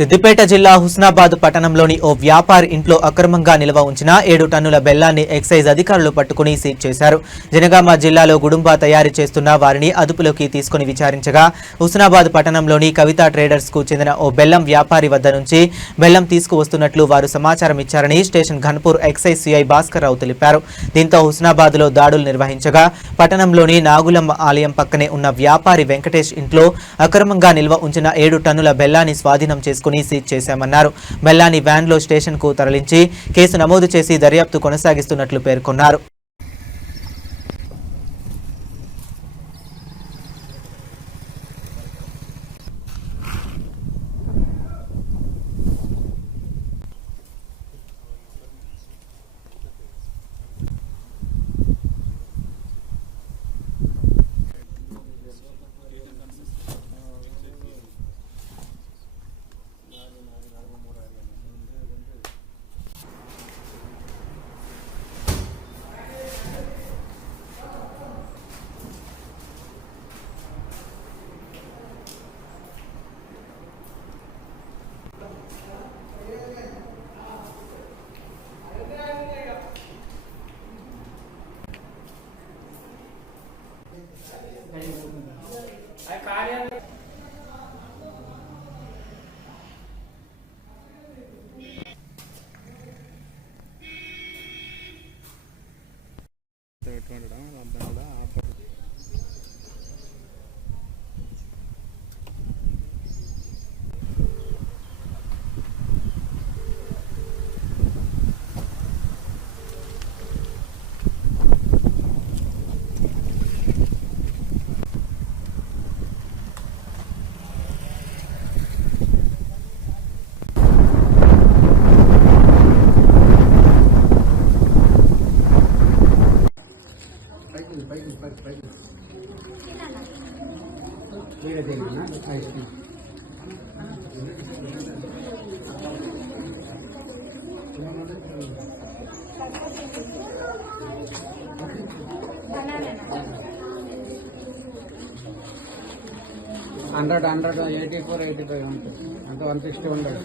సిద్దిపేట జిల్లా హుస్నాబాద్ పట్టణంలోని ఓ వ్యాపారి ఇంట్లో అక్రమంగా నిల్వ ఉంచిన 7 టన్నుల బెల్లాన్ని ఎక్సైజ్ అధికారులు పట్టుకుని సీజ్ చేశారు. జనగామ జిల్లాలో గుడుంబా తయారు చేస్తున్న వారిని అదుపులోకి తీసుకుని విచారించగా హుస్నాబాద్ పట్టణంలోని కవిత ట్రేడర్స్ కు చెందిన ఓ బెల్లం వ్యాపారి వద్ద నుంచి బెల్లం తీసుకువస్తున్నట్లు వారు సమాచారం ఇచ్చారని station Ghanpur excise CI Bhaskar Rao తెలిపారు. దీంతో హుస్నాబాద్ లో దాడులు నిర్వహించగా పట్టణంలోని నాగులమ్మ ఆలయం పక్కనే ఉన్న వ్యాపారి వెంకటేష్ ఇంట్లో అక్రమంగా నిల్వ ఉంచిన 7 టన్నుల బెల్లాన్ని స్వాధీనం చేసుకుని సీజ్ చేశామన్నారు. బెల్లాన్ని వ్యాన్ లో స్టేషన్ కు తరలించి కేసు నమోదు చేసి దర్యాప్తు కొనసాగిస్తున్నట్లు పేర్కొన్నారు. హండ్రెడ్ 84, 85 ఉంటుంది అంటే 160 ఉండదు.